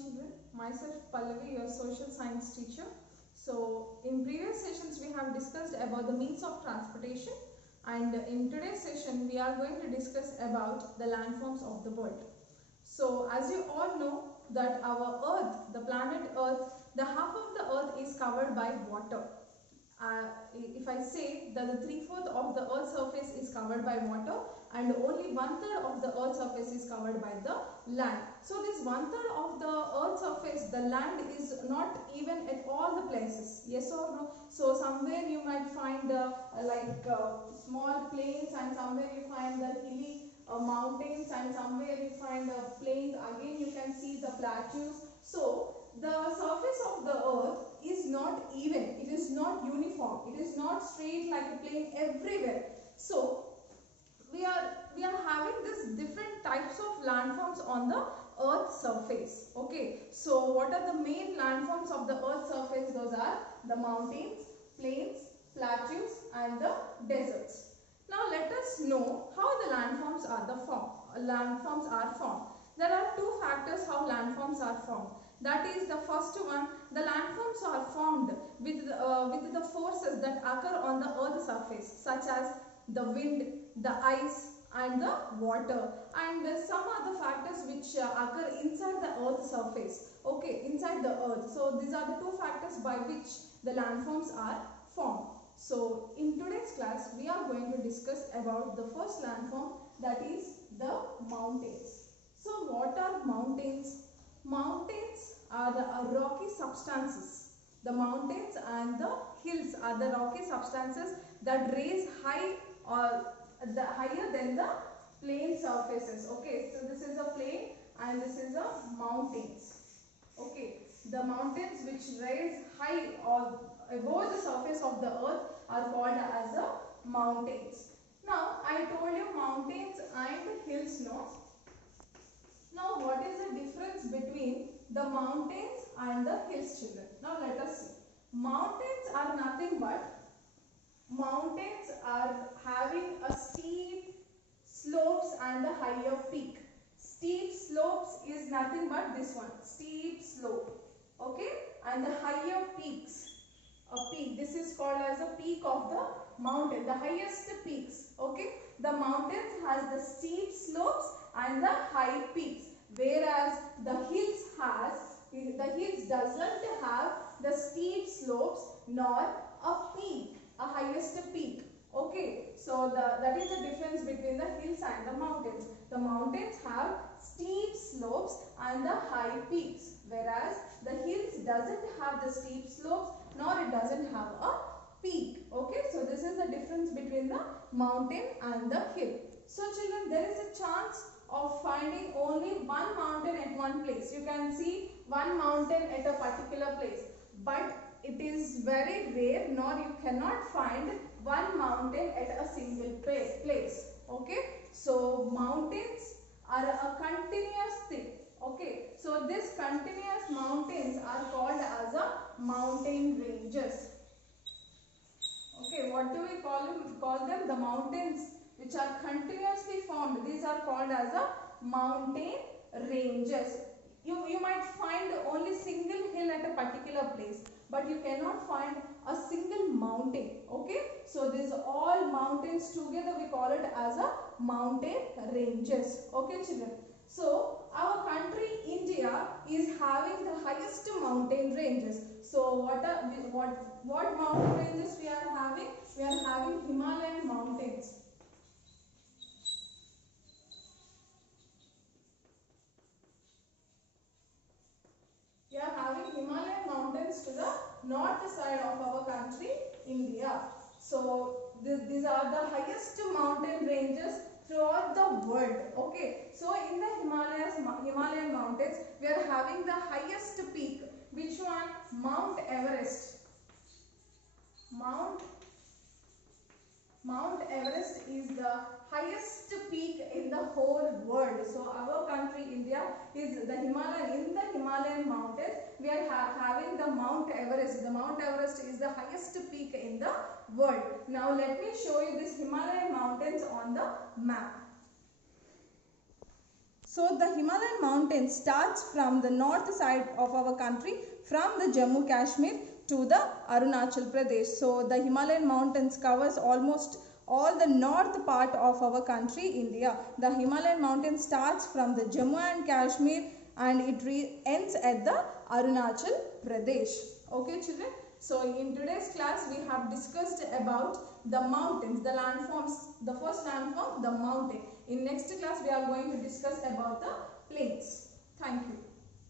children. Myself Pallavi, your social science teacher. So in previous sessions we have discussed about the means of transportation, and in today's session we are going to discuss about the landforms of the world. So as you all know that our earth, the planet earth, the half of the earth is covered by water. If I say that the 3/4 of the earth's surface is covered by water and only 1/3 of the earth's surface is covered by the land. So this 1/3 of the earth's surface, the land is not even at all the places. Yes or no? So somewhere you might find small plains, and somewhere you find the hilly mountains, and somewhere you find plains. Again you can see the plateaus. So the surface of the earth is not even, it is not uniform, it is not straight like a plane everywhere. So we are having this different types of landforms on the earth's surface. Okay, so what are the main landforms of the earth's surface? Those are the mountains, plains, plateaus and the deserts. Now let us know how the landforms are formed. There are two factors how landforms are formed. That is, the first one, the landforms are formed with the forces that occur on the earth's surface, such as the wind, the ice and the water, and some other factors which occur inside the earth's surface. Okay, inside the earth. So these are the two factors by which the landforms are formed. So in today's class we are going to discuss about the first landform, that is the mountains. So what are mountains? Mountains are the rocky substances. The mountains and the hills are the rocky substances that raise high or higher than the plain surfaces. Okay, so this is a plain and this is a mountains. Okay, the mountains which raise high or above the surface of the earth are called as the mountains. Now I told you mountains and hills, no? Now what is the difference between the mountains and the hills, children? Now let us see. Mountains are nothing but, mountains are having a steep slopes and a higher peak. Steep slopes is nothing but this one, steep slope. Okay, and the higher peaks, a peak, this is called as a peak of the mountain, the highest peaks. Okay, the mountains has the steep slopes and the high peaks, whereas the hills doesn't have the steep slopes nor a peak, a highest peak. Okay, so that is the difference between the hills and the mountains. The mountains have steep slopes and the high peaks, whereas the hills doesn't have the steep slopes nor it doesn't have a peak. Okay, so this is the difference between the mountain and the hill. So children, there is a chance of finding only one mountain at one place. You can see one mountain at a particular place, but it is very rare, nor you cannot find one mountain at a single place. Okay, so mountains are a continuous thing. Okay, so these continuous mountains are called as a mountain ranges. Okay, what do we call them? The mountains which are continuously formed, these are called as a mountain ranges. You might find only single hill at a particular place, but you cannot find a single mountain. Okay, so these all mountains together we call it as a mountain ranges. Okay children, so our country India is having the highest mountain ranges. So what mountain ranges we are having? We are having Himalayan mountains. We are having Himalayan mountains to the north side of our country India. So these are the highest mountain ranges throughout the world. Okay, so in the Himalayan mountains we are having the highest peak. Which one? Mount Everest. Mount Everest is the highest peak in the whole world. So our country India is the Himalayan mountains. We are having the Mount Everest. The Mount Everest is the highest peak in the world. Now let me show you this Himalayan mountains on the map. So the Himalayan mountains starts from the north side of our country, from the Jammu Kashmir to the Arunachal Pradesh. So the Himalayan mountains covers almost all the north part of our country, India. The Himalayan mountain starts from the Jammu and Kashmir and it ends at the Arunachal Pradesh. Okay children, so in today's class we have discussed about the mountains, the landforms. The first landform, the mountain. In next class we are going to discuss about the plains. Thank you.